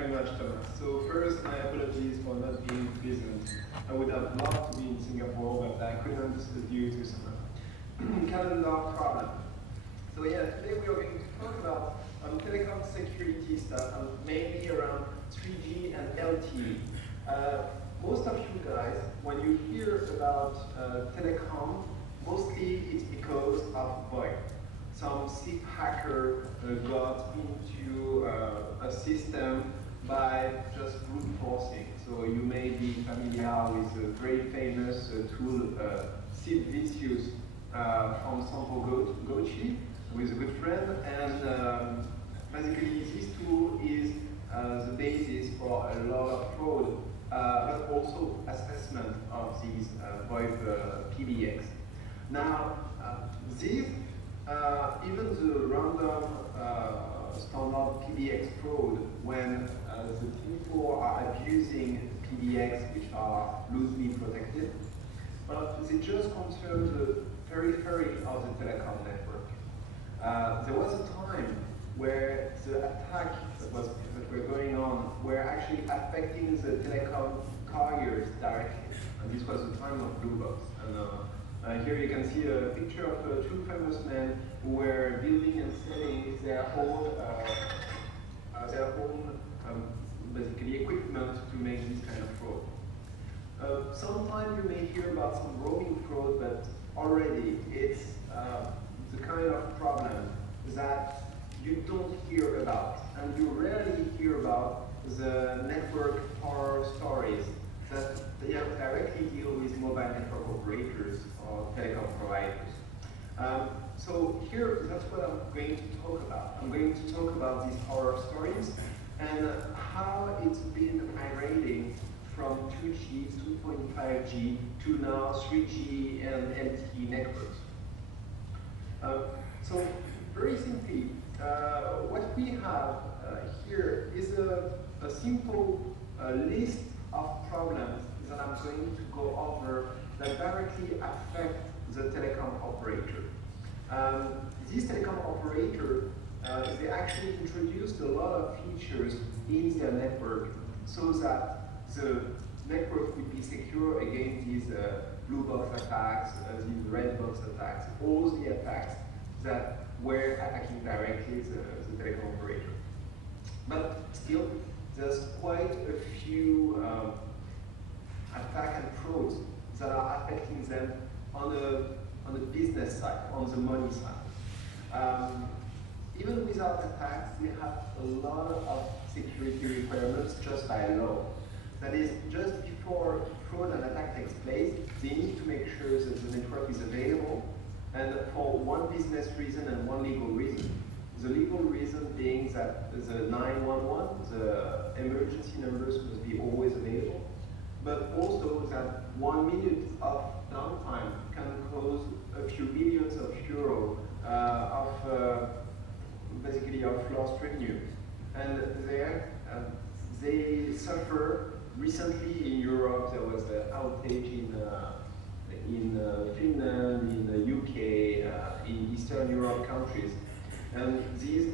very much, Thomas. So first, my apologies for not being present. I would have loved to be in Singapore, but I couldn't due to some calendar problem. So yeah, today we are going to talk about telecom security stuff, mainly around 3G and LTE. Most of you guys, when you hear about telecom, mostly it's because of VoIP. Some sick hacker got into a system by just brute forcing. So you may be familiar with a very famous tool, Sid Vicious from Sampo Gochi, who is a good friend. And basically this tool is the basis for a lot of fraud, but also assessment of these VoIP PBX. Now, these even the random standard PBX fraud, when the people are abusing PBX, which are loosely protected, but they just concern the periphery of the telecom network. There was a time where the attack that were going on were actually affecting the telecom carriers directly, and this was the time of Blue Box. And here you can see a picture of two famous men who were building and selling their own basically equipment to make this kind of fraud. Sometimes you may hear about some roaming fraud, but already it's the kind of problem that you don't hear about, and you rarely hear about the network horror stories that they directly deal with mobile network operators or telecom providers. So here, that's what I'm going to talk about. I'm going to talk about these horror stories and how it's been migrating from 2G, 2.5G to now 3G and LTE networks. So very simply, what we have here is a simple list of problems that I'm going to go over that directly affect the telecom operator. This telecom operator, they actually introduced a lot of features in their network so that the network would be secure against these blue box attacks, these red box attacks, all the attacks that were attacking directly the telecom operator. But still, there's quite a few attack and frauds that are affecting them on the business side, on the money side. Even without attacks, they have a lot of security requirements just by law. That is, just before fraud and attack takes place, they need to make sure that the network is available, and for one business reason and one legal reason. The legal reason being that the 911, the emergency numbers must be always available, but also that 1 minute of downtime can cause a few millions of euros of basically of lost revenue. And there, they suffer. Recently in Europe, there was an outage in Finland, in the UK, in Eastern Europe countries. And this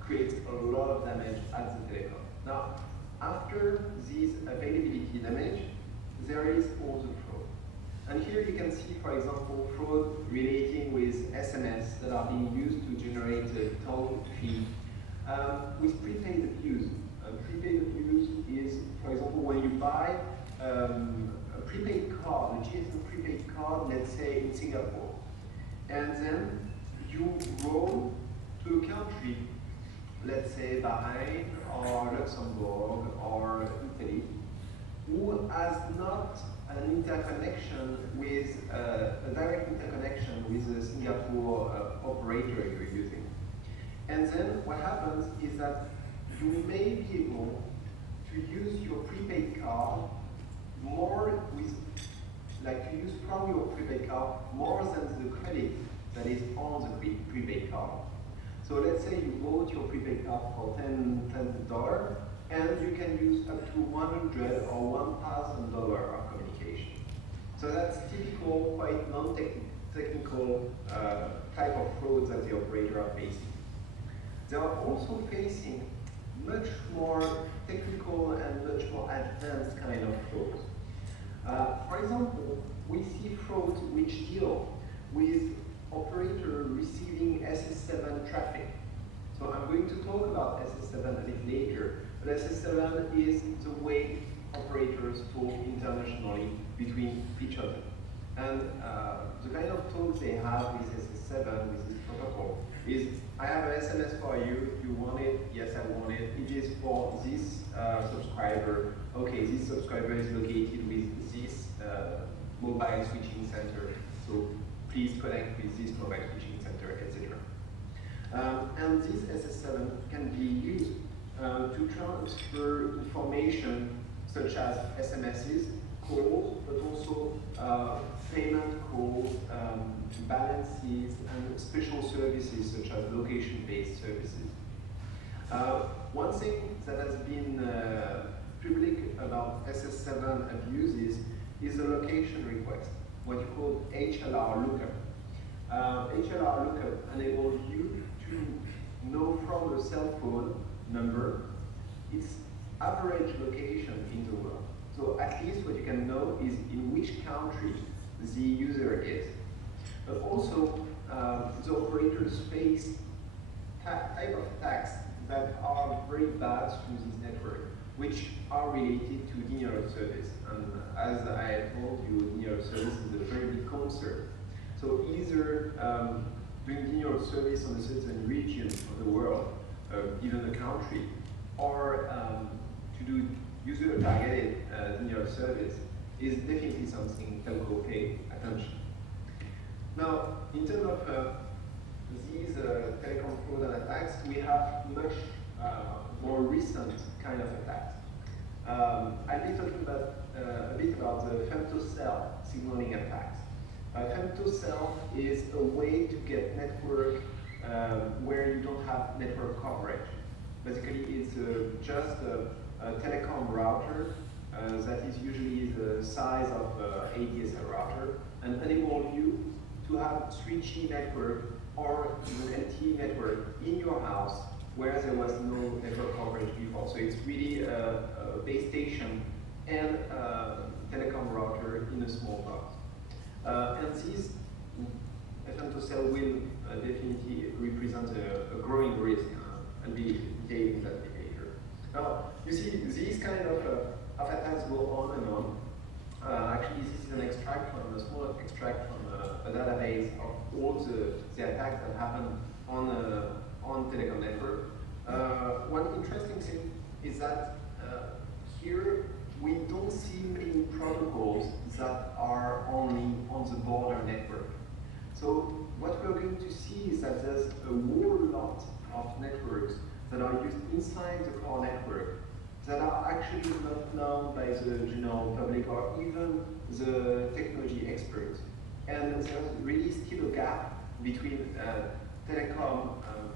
creates a lot of damage at the telecom. Now, after this availability damage, there is all the fraud. And here you can see, for example, fraud relating with SMS that are being used to generate a toll fee with prepaid abuse. Prepaid abuse is, for example, when you buy a prepaid card, a GSM prepaid card, let's say in Singapore, and then you roam to a country, let's say Bahrain or Luxembourg or Italy, who has not an interconnection with a direct interconnection with the Singapore operator you're using. And then what happens is that you may be able to use your prepaid card more with, like you use from your prepaid card more than the credit that is on the prepaid card. So let's say you bought your prepaid card for $10, and you can use up to $100 or $1,000 of communication. So that's typical, quite non-technical type of frauds that the operator are facing. They are also facing much more technical advanced kind of fraud. For example, we see fraud which deal with operator receiving SS7 traffic. So I'm going to talk about SS7 a bit later, but SS7 is the way operators talk internationally between each other. And the kind of talk they have with SS7, with this protocol, is I have an SMS for you, you want it? Yes, I want it. It is for this subscriber. Okay, this subscriber is located with this mobile switching center. So please connect with this mobile switching center, etc. And this SS7 can be used to transfer information such as SMSs, calls, but also payment calls, balances, and special services such as location-based services. One thing that has been public about SS7 abuses is a location request, what you call HLR lookup. HLR lookup enables you to know from a cell phone number its average location in the world. So at least what you can know is in which country the user is. But also, the operators face type of attacks that are very bad to this network, which are related to denial of service. And as I told you, denial of service is a very big concern. So either doing denial of service on a certain region of the world, even a country, or to do user-targeted denial of service is definitely something telco pay attention. Now, in terms of these telecom fraud and attacks, we have much more recent kind of attacks. I'll be talking about a bit about the femtocell signaling attacks. Femtocell is a way to get network where you don't have network coverage. Basically, it's just a telecom router that is usually the size of ADSL router and enable you to have 3G network or even LTE network in your house where there was no network coverage before. So it's really a base station and a telecom router in a small box. And this femtocell will definitely represent a growing risk and be detailing that behavior. Now, you see, these kind of attacks go on and on. Actually, this is an extract from a small extract from a database of all the attacks that happen on telecom network. One interesting thing is that here we don't see many protocols that are only on the border network. So what we're going to see is that there's a whole lot of networks that are used inside the core network that are actually not known by the general public or even the technology experts. And there's really still a gap between telecom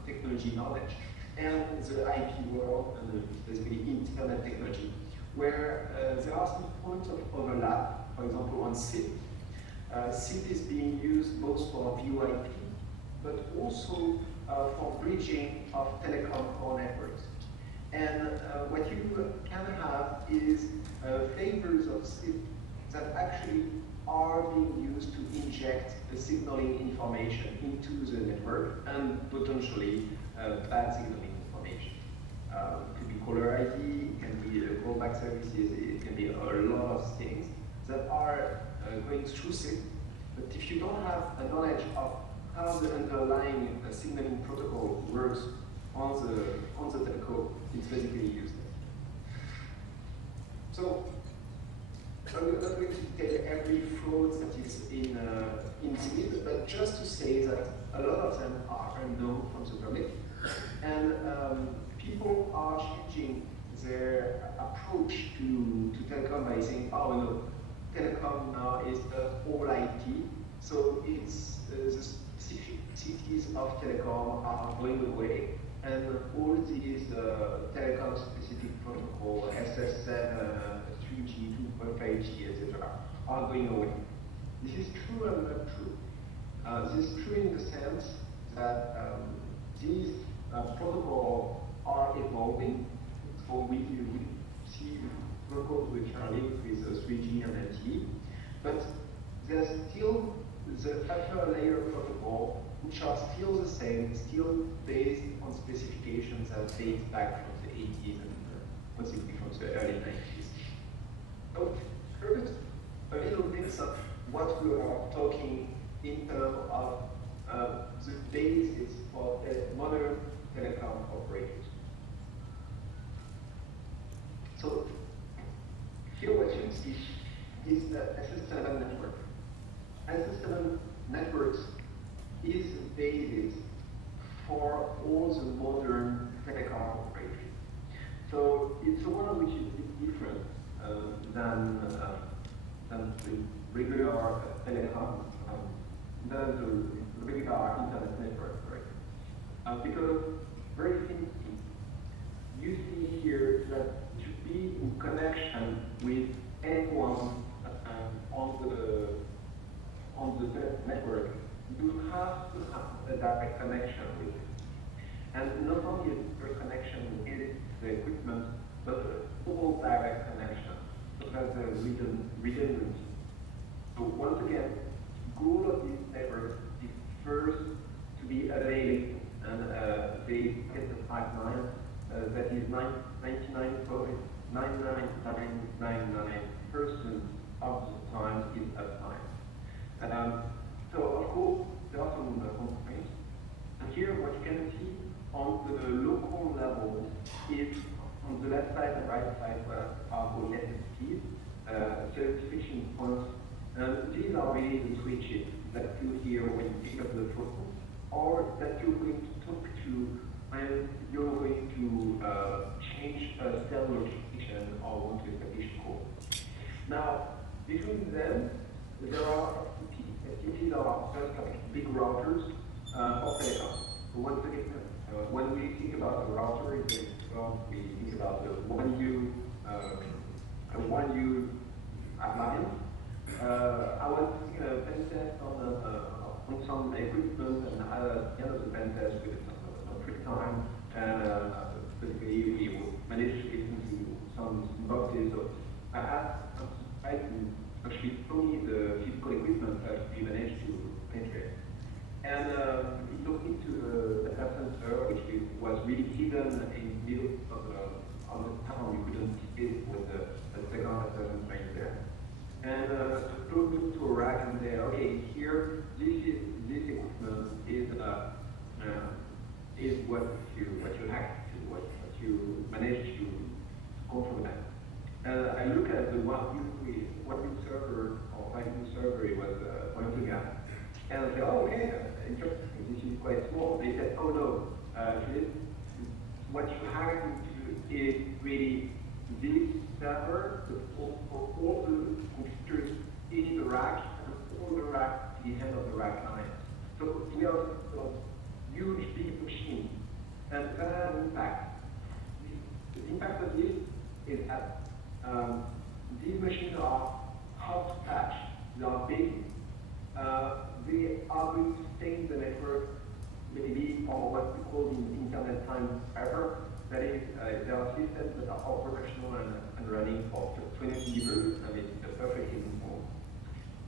technology knowledge and the IP world and basically internet technology, where there are some points of overlap. For example, on SIP. SIP is being used both for VoIP, but also for bridging of telecom core networks. And what you can have is flavors of SIP that actually are being used to inject the signaling information into the network and potentially bad signaling information. It could be caller ID, it can be callback services, it can be a lot of things that are going through SIP. But if you don't have a knowledge of how the underlying signaling protocol works on the telco, it's basically useless. So I'm not going to detail every fraud that is in SIP, but just to say that a lot of them are unknown from the public, and people are changing their approach to telecom by saying, oh no, telecom now is all IT, so it's the specificities of telecom are going away, and all these telecom-specific protocol, SS7, 3G, 2.5G, etc., are going away. This is true and not true. This is true in the sense that these protocols are evolving. So we protocols which are linked with 3G and LTE, but there's still the upper layer protocol, which are still the same, still based on specifications that date back from the 80s and possibly from the early 90s. So first, a little bit of what we are talking in terms of the basis for the modern telecom operators. So here what you see is the SS7 network. SS7 networks is the basis for all the modern telecom operators. So it's one which is a bit different than the regular telecom, than the regular internet network, right? Because very simply, you see here that to be in connection with anyone on the network, you have to have a direct connection with it. And not only a direct connection with the equipment, but a full direct connection. So that's a redundancy. So once again, the goal of this network is first to be available, and they get the pipeline that is 99.99999% of the time is uptime. So of course, there are some constraints. And here what you can see on the local level is on the left side and right side where are called SSPs, certification points. And these are really the switches that you hear when you pick up the phone, or that you're going to talk to when you're going to change a cell location or want to establish a call. Now, between them, there are FTTs. FTTs are just like big routers for telecom. So once again, when we think about a router, we think about the 1U appliance. I was doing a pen test on some equipment, and at the end of the pen test with some free time, and basically we managed to get into some boxes. So I asked some guy to actually show me the physical equipment that we managed to penetrate. And he took me to the data center, which was really hidden in the middle of the town. You couldn't see it with the second data center right there. And took me to a rack and say, okay, here, this equipment is what you hack to, what you manage to control that. I look at the one server or 5U server it was pointing at, and I said, oh, okay, interesting, this is quite small. They said, oh no, what you hack into is really this server, for all the computers in the rack, and all the rack, the end of the rack line. So we have a huge big machine, and that has an impact. The impact of this is that these machines are hard to patch. They are big. They are going to stay in the network maybe for what we call the internet time forever. That is, there are systems that are operational and running for 20 years, and it's perfectly normal.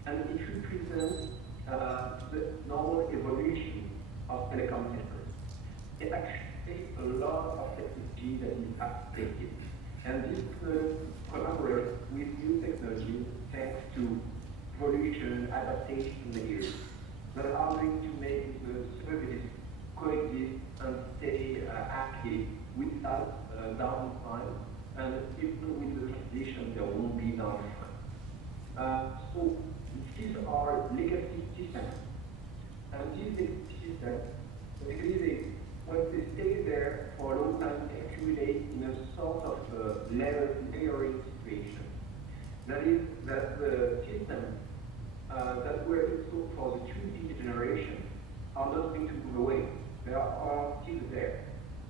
And it represents the normal evolution of telecom networks. It actually takes a lot of technology that is updated. And this collaborates with new technologies thanks to evolution, adaptation layers that are going to make the services coexist and stay active without downtime, and even with the transition there won't be downtime. So these are legacy systems, and these legacy systems, basically when they stay there for a long time, they accumulate in a sort of layering situation. That is, that the systems that were installed for the 2G generation are not going to go away. They are still there.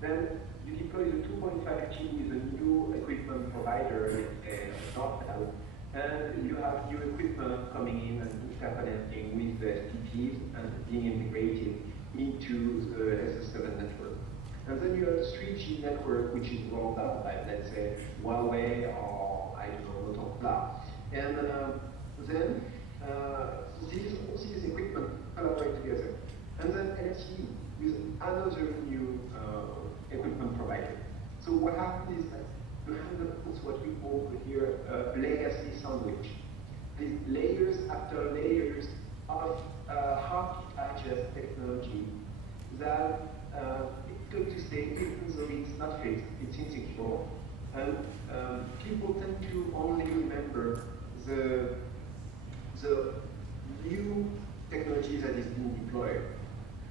Then you deploy the 2.5G with a new equipment provider, Nortel, and you have new equipment coming in and interconnecting with the STTs and being integrated into the SS7 network. And then you have a 3G network, which is rolled out by, let's say, Huawei or blah. And then these equipment collaborate together. And then LTE with another new equipment provider. So what happens is that you end up with what we call here a legacy sandwich. These layers after layers of hard-to-adjust technology that it's good to say, even though it's not fixed, it's insecure. And people tend to only remember the new technology that is being deployed.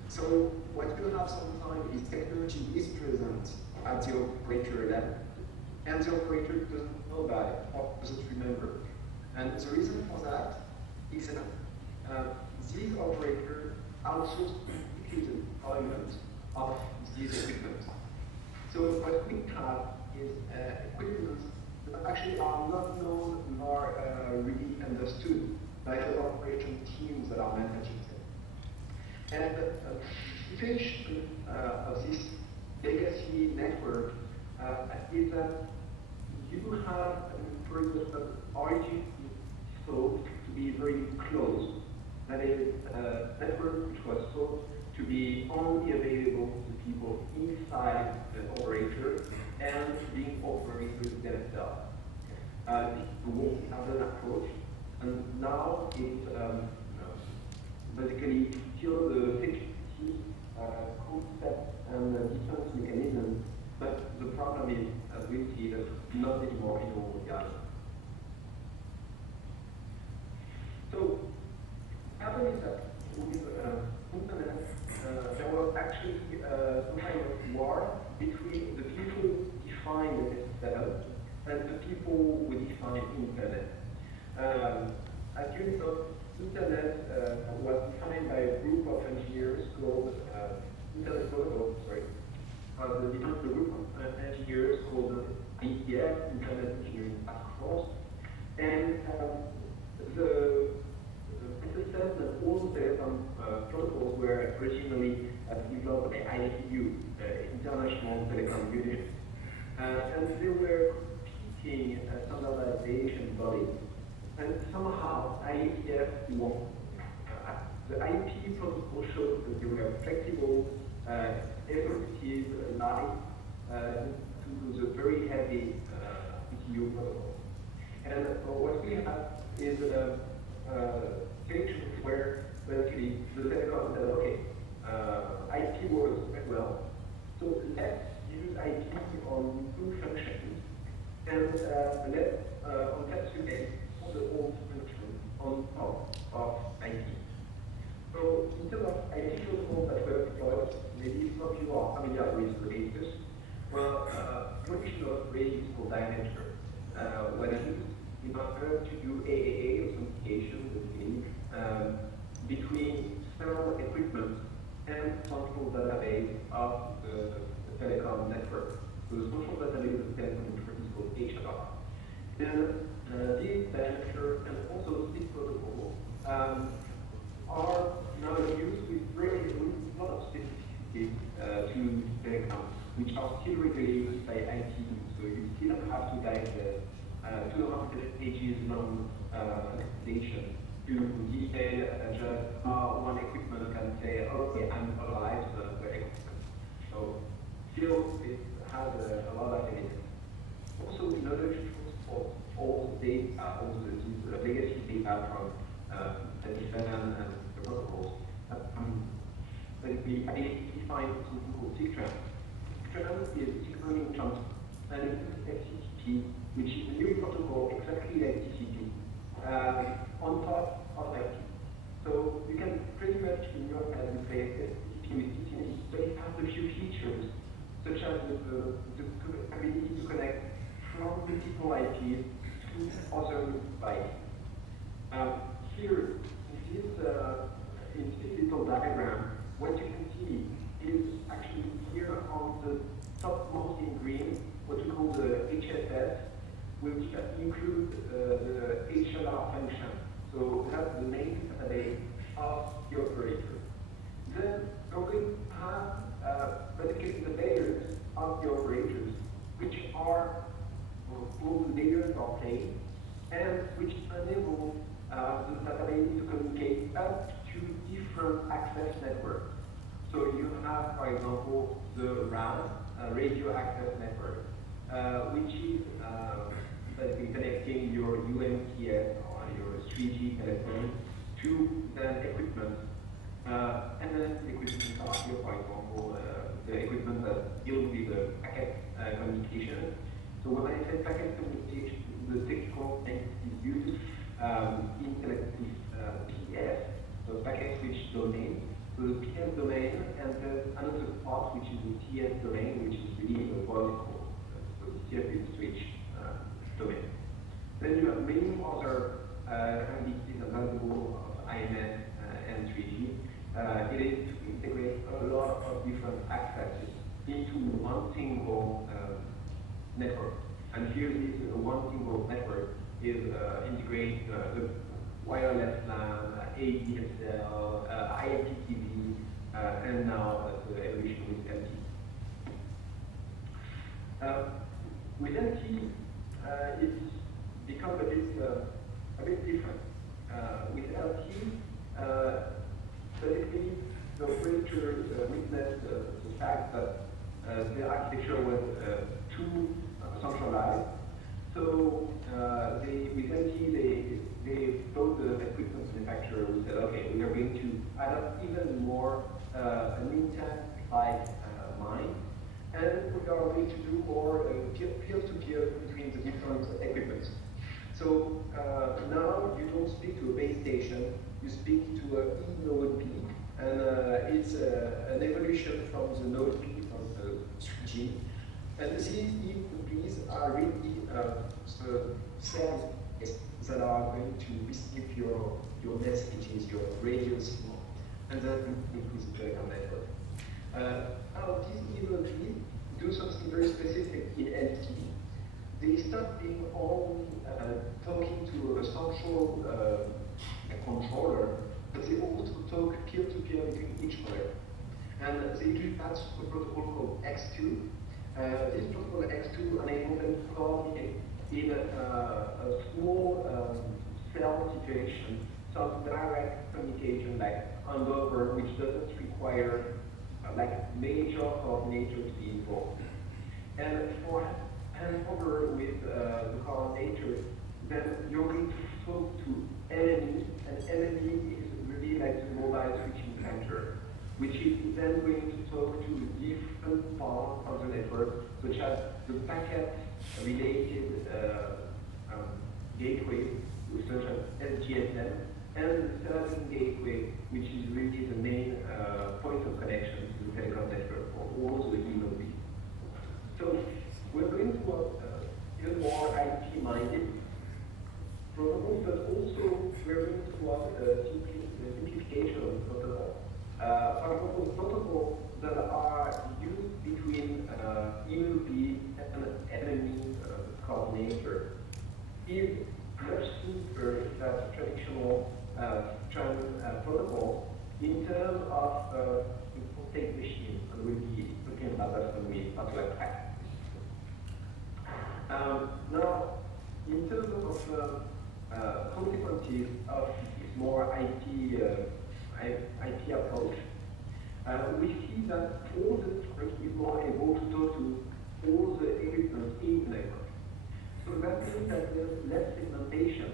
So what you have sometimes is technology is present at the operator level, and the operator doesn't know about it or doesn't remember. And the reason for that is that these operators outsource the deployment of these equipment. So what we have is equipment that actually are not known nor really understood by the operation teams that are managing them. And the situation of this legacy network is that you have a product that origin is thought to be very close. That is a network which was thought to be only available to people inside the operator and being operated themselves. This was another approach, and now it's basically still the security concept and defense mechanism, but the problem is, as we see, that not anymore in all reality. So, happening is that with internet, there was actually some kind of war between the people who defined the SS7 and the people who define internet. As you know, internet was defined by a group of engineers called Internet Protocol, the group of engineers called IETF, Internet Engineering Task Force, and the SS7 and all the telecom protocols were originally developed by ITU, International Telecom Union, and they were competing standardization bodies. And somehow IETF won. The IP protocol showed that they were flexible, effective, light, to the very heavy ITU protocol. And what we have is a situation where basically the telecom said, okay, IP works very well, so let's use IP on new functions, and let's relate all the old functions on top of IP. So instead of IP protocols that were deployed, maybe some of you are familiar with Radius. Well, traditional Radius for diameter when used in order to do AAA authentication between several equipment and central database of the telecom network. So the central database of the telecom network is called HR. And this diameter and also this protocol are now used with a lot of specificity to telecom, which are still regularly used by ITU. So you still have to digest 200 pages long documentation to detail just how one equipment can say, okay, I'm alive, so the equipment. So still it has a lot of evidence. Also, in order to transport all the data, all the legacy data from SS7 and the protocols, basically I define something called SyScan'11. SyScan' is synchronous transfer, and it's FTTP, which is a new protocol exactly like TCP, on top of IP. So you can pretty much in your head replace FTTP with TCP, but it has a few features, such as the ability to connect from multiple IPs to other IPs. Here, in this little diagram, what you can see is actually here on the topmost in green, what we call the HSS, which includes the HLR function. So that's the main database of the operator. Then we're going to have basically the layers of the operators, which are all layers of planes, and which enable the database to communicate up to different access networks. So you have, for example, the RAN, radio access network, which is basically connecting your UMTS or your 3G telephone to the equipment. And then the equipment are here, for example, the equipment that deals with the packet communication. So when I say packet communication, the technical name is used in selective PS, so packet switch domain. So the PS domain, and then another part which is the TS domain, which is really the vertical, so the circuit switch domain. Then you have many other entities available of IMS and 3G. It is to integrate a lot of different accesses into one single network. And here this one single network is integrate the wireless LAN, ADSL, IPTV, and now the evolution with LTE. With LTE, it's become a bit different. With LTE, basically, the operator witnessed the fact that the architecture was too centralized. So with LTE, they told the equipment manufacturer, who said, okay, we are going to adopt even more an intent-like line, and we are going to do more peer-to-peer between the different equipments. So now you don't speak to a base station, you speak to an e-node P, and it's an evolution from the node P from the 3G. And these e-node Ps are really the cells that are going to receive your messages, your radio signal, and that includes the telecom network. Now, these e-node Ps do something very specific in LTE. They stop being only talking to a central controller, but they also talk peer-to-peer between each other. And they do that through a protocol called X2. This protocol X2 enables them to coordinate in a small cell situation, some direct communication like handover, which doesn't require like major coordinator to be involved. And for handover with the coordinator, then you're going to talk to LME, and LME is really like the mobile switching center, which is then going to talk to different parts of the network, such as the packet-related gateway, such as SGSM, and the serving gateway, which is really the main point of connection to the telecom network for all the e-node. So we're going to even more IT-minded protocols, but also we're going to simplification of the protocol. For example, protocols that are used between e-node and enemy coordinator is much simpler than traditional protocol in terms of state machine, and we'll be looking about that when we talk about practice. Now, in terms of consequences of this more IT approach, we see that all the network is more able to talk to all the equipment in the network. So that means that there's less segmentation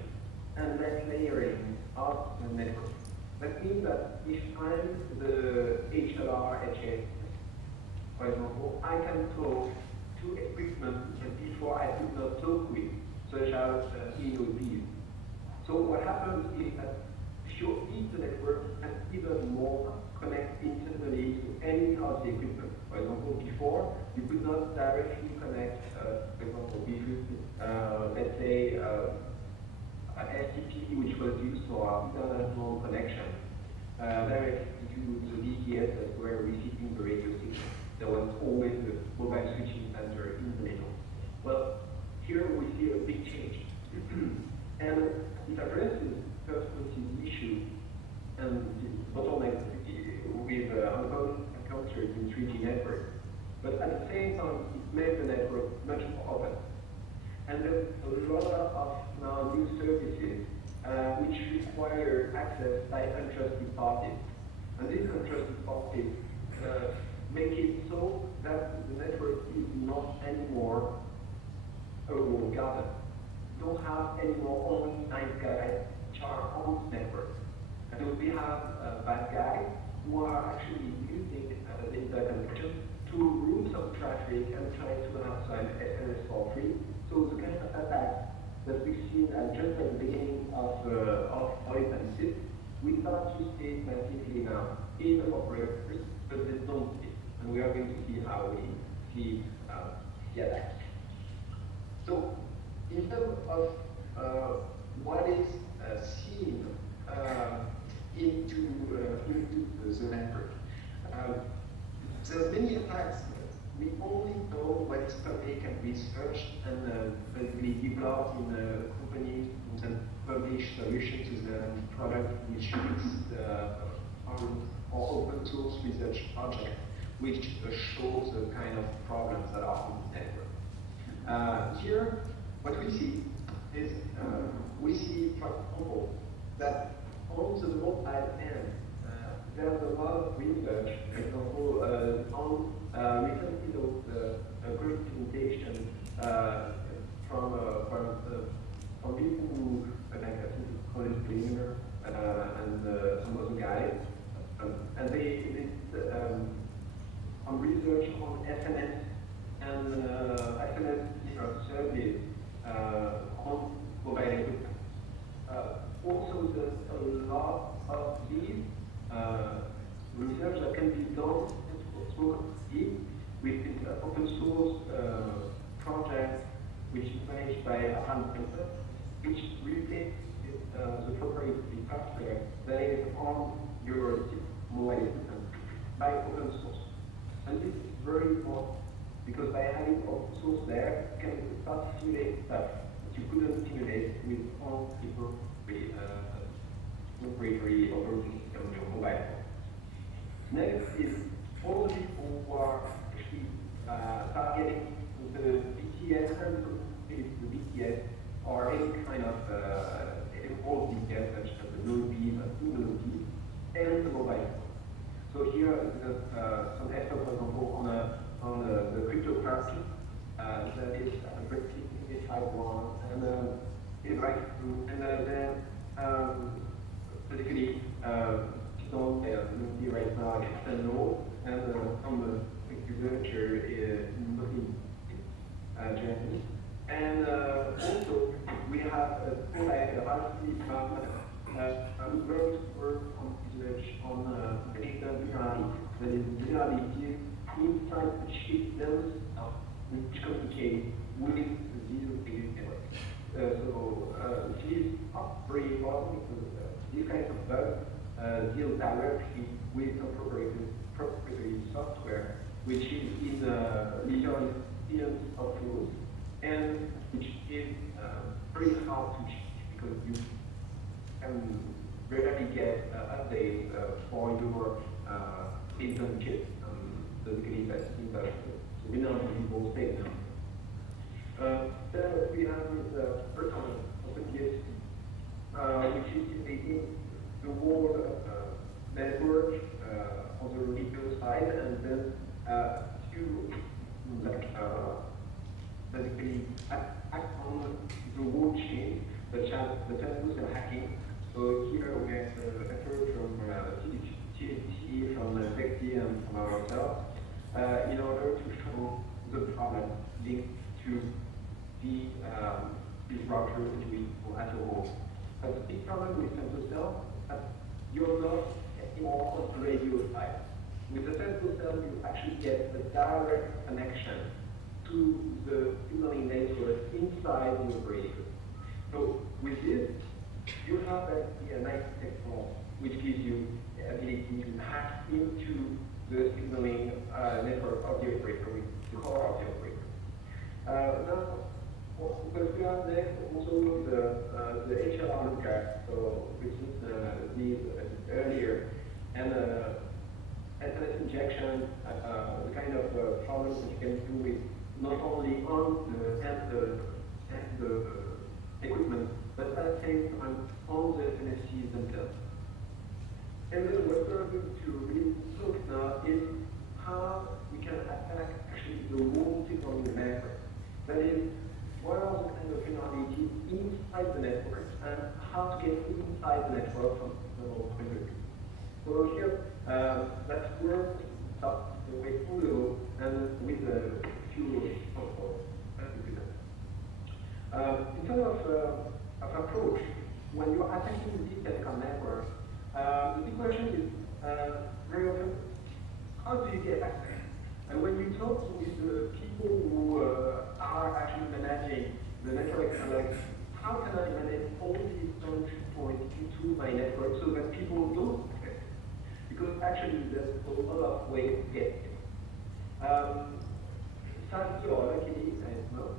and less layering of the network. That means that if I'm the HLR, HS, for example, I can talk to equipment that before I could not talk with, such as e-node. So what happens is that if you eat the network, and even more connect internally to any of the equipment. For example, before, you could not directly connect, for example, let's say, an STP, which was used for international connection, directly to the DTS that were receiving the radio signal. There was always the mobile switching center in the middle. Well, here we see a big change. And it addresses performance issue and the bottleneck with encounters in 3G network. But at the same time, it makes the network much more open. And there's a lot of now new services which require access by untrusted parties. And these untrusted parties make it so that the network is not anymore a walled garden. You don't have anymore only nice guys which are on the network. And we have bad guys who are actually using the internet connection to route some traffic and try to have some SMS for free. So the kind of attacks that we've seen just at the beginning of open SIP, we start to see massively now in the operators, but they don't see. And we are going to see how we see the attacks. So, in terms of what is seen into the network, there are many attacks. We only know what is public and researched and basically developed in companies and publish solutions to the product which is or open source research project, which shows the kind of problems that are on the network. Here, what we see is we see, for example, that on the mobile end, there's a lot of research, for example, on recently there was a great presentation from people who, like I think it's Colin Klinger and some other guys, and they did on research on SMS and SMS service on mobile equipment. Also, there's a lot of these research that can be done with this open source project which is managed by Hamilton, which replaces the proprietary software that is on your mobile equipment by open source. And this is very important because by having open source there, you can start to simulate stuff that you couldn't simulate with all people proprietary operating system on your mobile phone. Next is all the people who are actually targeting the BTS and the BTS or any kind of all BTS such as the low-P and low-P and the mobile phone. So here there's some effort, for example, on the cryptocurrency that is a very type one and is right through and then basically don't see right now it's no and some researcher is looking Germany. And also we have a RC department who going to work on research on data virality. That is virality inside the systems which communicate with the zero-digit network. So this is very important because these kinds of bugs deal directly with some proprietary software which is in literally billions of rules and which is very hard to change because you can rarely get updates for your internal kit. Basically, that's in the renewable state. Then what we have is first one, OpenDSP, which is taking the whole network on the retail side and then to basically act on the whole chain, the channels and hacking. So here we have effort from TFT, from Vecti, and from ourselves in order to show the problem linked to the disruptor as a whole. But the big problem with central cell that you're not anymore on the radio side. With the central cell, you actually get a direct connection to the signaling network inside the operator. So with this, you have a nice technology which gives you the ability to hack into the signaling network of the operator, with the core of the operator. Now, because we have next also the HLR lookup, so which is earlier, and SMS injection, the kind of problems that you can do with not only on the end the equipment, but at the same time on the SNSCs themselves. And then what we're going to really look now is how we can attack actually the whole technology network. That is, what are the kind of vulnerabilities inside the network and how to get inside the network from the whole point of view. So here, that's where we start the way through and with a few protocols. In terms of approach, when you're attacking the telecom network, the big question is very often, how do you get access? And when you talk with the people who are actually managing the network, like, how can I manage all these entry points into my network so that people don't access it? Because actually there's a lot of ways to get it. Sadly or luckily, I don't know,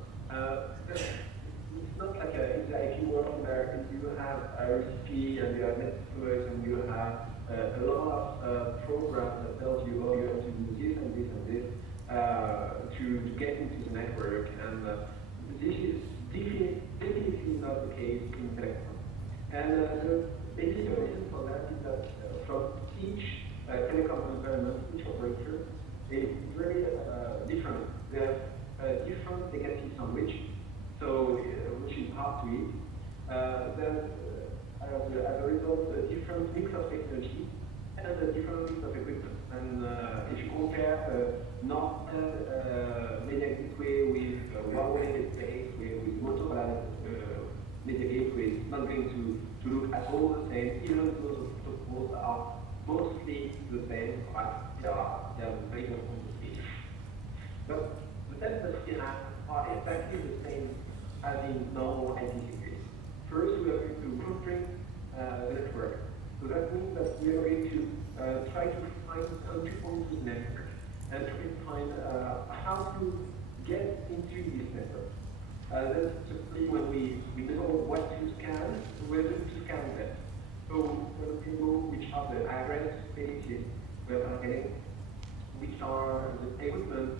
it's not like in the IP world where you have a recipe and you have networks and you have a lot of programs that tells you, oh, you have to do this and this and this to get into the network. And this is definitely not the case in telecom. And the basic reason for that is that from each telecom environment, each operator is very different. They have different legacy sandwich, so which is hard to eat. Then, as a result, a different mix of technology and a different mix of equipment. And if you compare North-End media gateway with Huawei gateway with Motorola media gateway, it's not going to look at all the same, even though the protocols are mostly the same, but they are very different. But the steps that we have are exactly the same as in normal IP security. First, we are going to footprint the network. So that means that we are going to try to find entry points to the network and try to find how to get into this network. That's typically when we know what to scan, where to scan them. So we know which are the address spaces we are targeting, which are the equipment,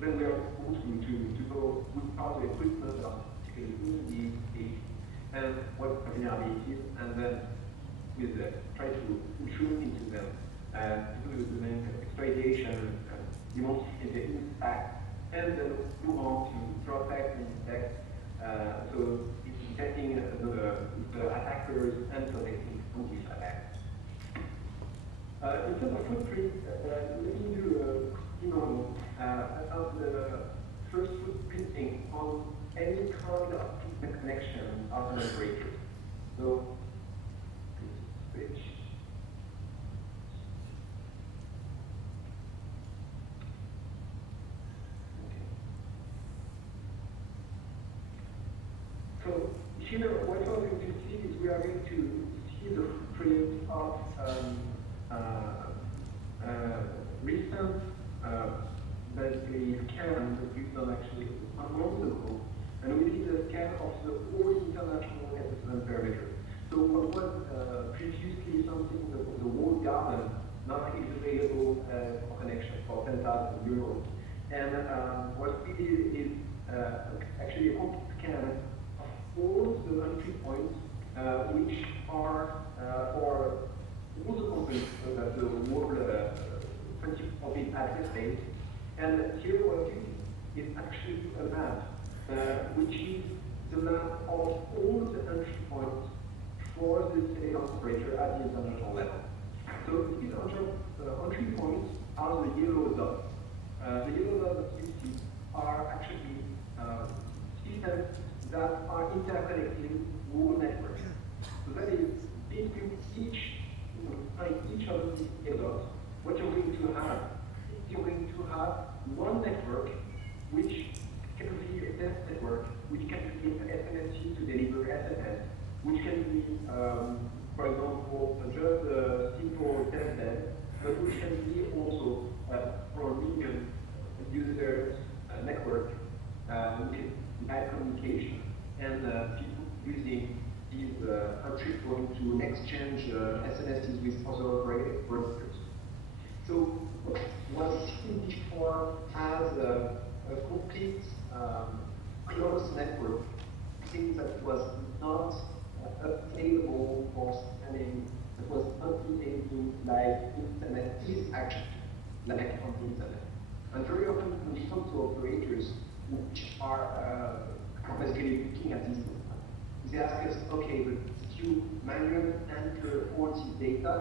then we are able to know which are the equipment that are particularly in the stage and what the vulnerabilities, and then with try to intrude into them, to do the exploitation, demonstrate the impact, and then move on to protect and detect. So it's detecting the attackers and protecting from these attacks. In terms of footprint, let me do a about the first footprinting on any kind of connection of an operator. So, switch. So here, what we're going to see is we are going to see the footprint of recent basically scan that we've done actually a month ago, and we did a scan of the whole international SS7 perimeter. So what was previously something that was a walled garden now is available for connection for 10,000 euros. And what we did is actually a complete scan of all the entry points which are for all the components that the whole 24-bit address space. And here what you see is actually a map, which is the map of all the entry points for the telecom operator at the international level. So these entry points are the yellow dots. The yellow dots that you see are actually systems that are interconnecting whole networks. So that is, between each of these yellow dots, what you're going to have is you're going to have one network which can be a test network, which can be an SNSC to deliver SMS, which can be, for example, just a simple test bed, but which can be also for a million users network with bad communication and people using these entry points to exchange SNSs with other operators. So what we seen before as a complete closed network, things that was not available for scanning, that was not behaving like internet is actually like on the internet. And very often when we talk to operators which are basically looking at this, they ask us, okay, but did you manually enter all this data?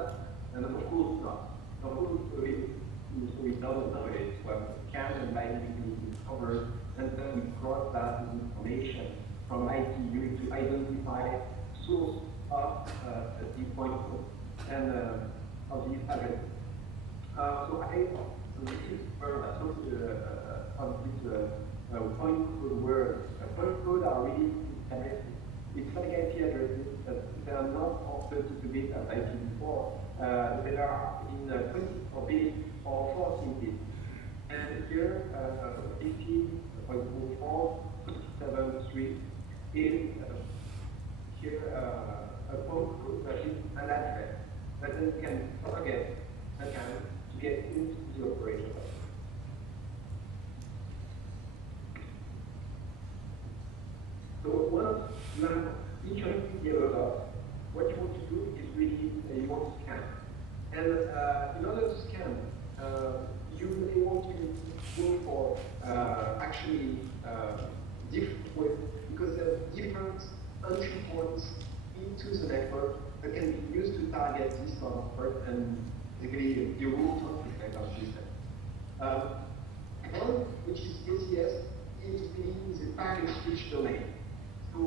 And of course not. Of course, we know nowadays what can and dynamically covered, and then we brought that information from ITU to identify source of the point and of the address. So this is where I talk on this point code word. Point code are really connected. It's like IP addresses, but they are not offered to bit as IPv4. They are in 24-bit or 14-bit. And here, 18.4.7.3 is here a point code that is an address that then you can target account to get into the operator. So once you have each of the developed, what you want to do is really you want to scan. And in order to scan, you really want to go for actually different ways, because there are different entry points into the network that can be used to target this sort of network and basically the root of the network system. One, which is ACS, is the packet switch domain. So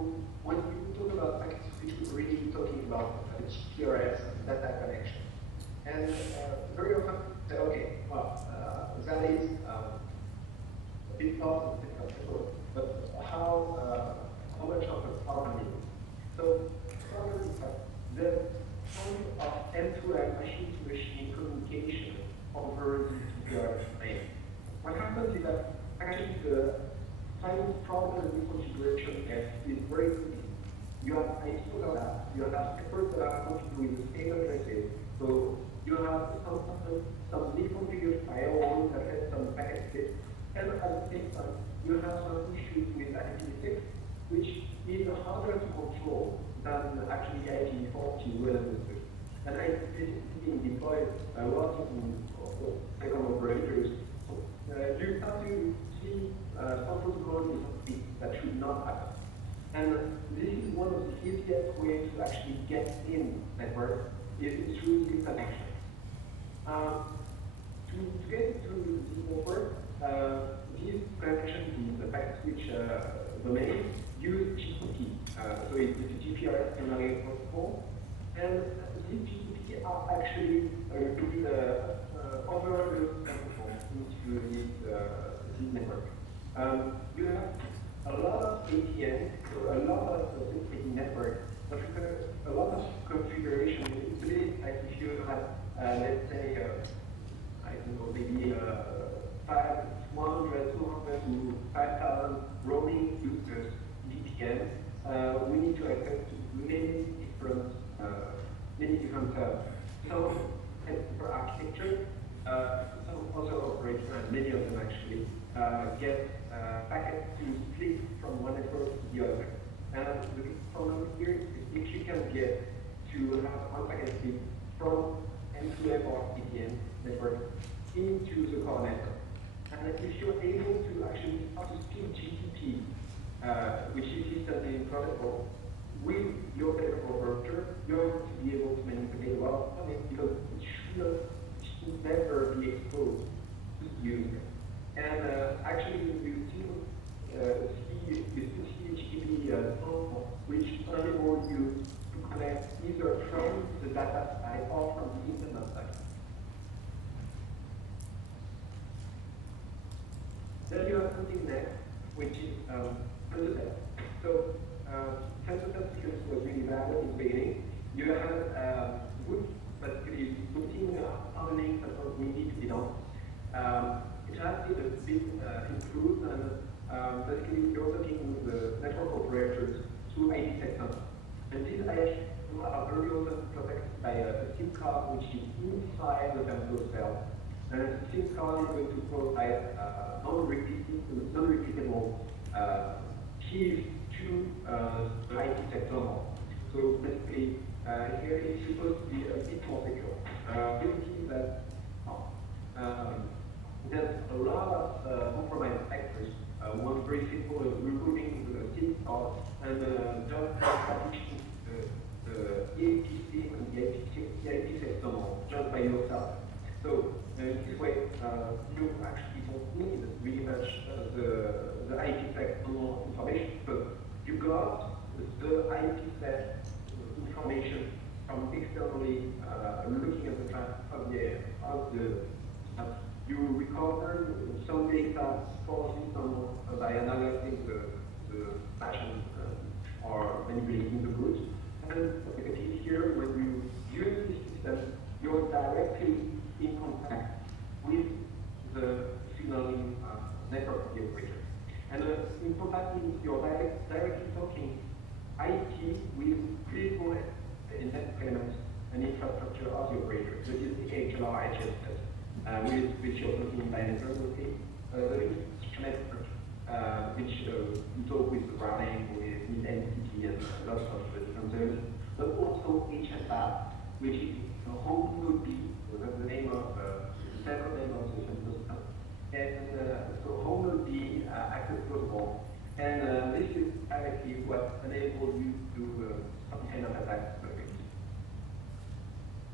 when we talk about packet switch, we're really talking about GPRS, data connection. And very often, okay, well, that is a big part of the technical, but how much of a problem is it? So, problem is that the point of end-to-end machine-to-machine communication over the GPRS domain. What happens is that actually the finding problem in configuration is very easy. You have IP overlap, you have efforts that are configured with the same addresses. So you have some deconfigured firewall that has some packet script, and at the same time you have some issues with IPv6, which is harder to control than actually IPv4 well understood. And IPv6 is being deployed a lot in telecom operators. You start to see some protocols that should not happen. And this is one of the easiest ways to actually get in network is through this connection. To get to the network, this connection, the packet switch domain, use GTP. So it's the GPRS Singaling protocol. And these GTP are actually doing over into this network. You have a lot of ATM, so a lot of dedicated network, but a lot of configuration. It's really like if you have, let's say, I don't know, maybe 100, 200 to 5,000 roaming users VPN. We need to access to many different some for architecture. Some other operators, and many of them actually, get packets to split from one network to the other. And the problem here is if you can get to have one packet split from M2M or CDN network into the core network. And if you're able to actually start to split GTP, which is system protocol, with your telecom operator, you're going to be able to manipulate a lot of it because it should never be exposed to the user. And actually, you still see HTTP which enables you to connect either from the data side or from the internet side. Then you have something next, which is sensor. So sensor because was really bad in the beginning. You have good, but basically putting other links that don't need to be done. It has been a bit improved, and basically you're working with the network operators through IP segments. And these IP are very often protected by a SIM card which is inside the sensor cell. And the SIM card is going to provide non-repeatable keys to the IT sector more. So basically, here it's supposed to be a bit more secure. You see that there's a lot of compromised actors. One very simple is removing the SIM card and just establishing the EAP and the IP sector just by yourself. So in this way, you actually don't need really much the IP sector information, but you got the IP set information from externally looking at the fact of the you recover some data sources by analyzing the fashion or manipulating the goods. And you can see here, when you use this system, you're directly in contact with the signaling network of the operator. And in contact, you're directly talking IT with critical elements and infrastructure of the operator. This is the HLR, HSS. Which you're talking by networking, the network, which you talk with the routing, with NTT and lots of different services, but also HSR, which is a home node B, so that's the name of the several name of the system, and so home node B access protocol, and this is actually what enables you to do some kind of attack.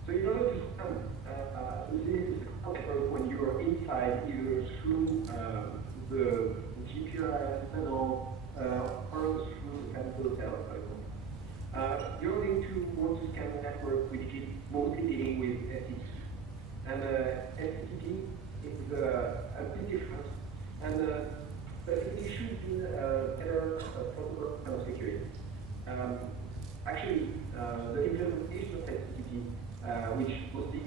So in order to scan this network when you are inside, either through the GPRS tunnel or through the capital cell, you're going to want to scan the network which is mostly dealing with STT. And STT is a bit different, and but it should be better protocol of security. Actually, the implementation of STT which mostly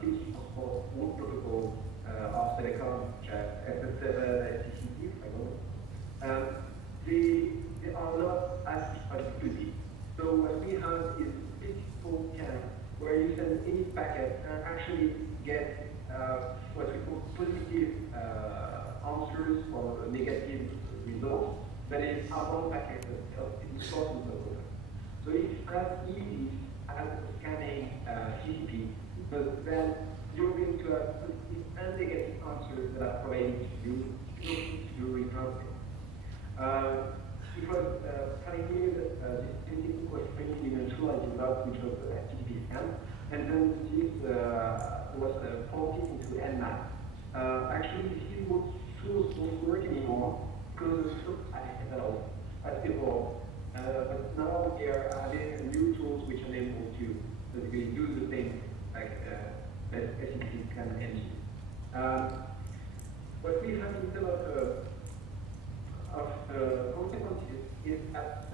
gives support one protocol of Telecom, SS7, SyScan'11 Singapore. They are not as particularly. So what we have is a physical scan where you send any packet and actually get what we call positive answers or negative results. That is outbound packet that is stored in the program. So it's as easy as scanning TCP, but then you're going to have positive and negative answers that are provided to you during routing. It was currently this technique was printed in a tool I developed, which was a TCP scan, and then this was ported into Nmap. Actually, these tools don't work anymore because it's so at all as before. But now we are adding new tools which enable to basically do the same like SyScan' engine. What we have in terms of consequences is that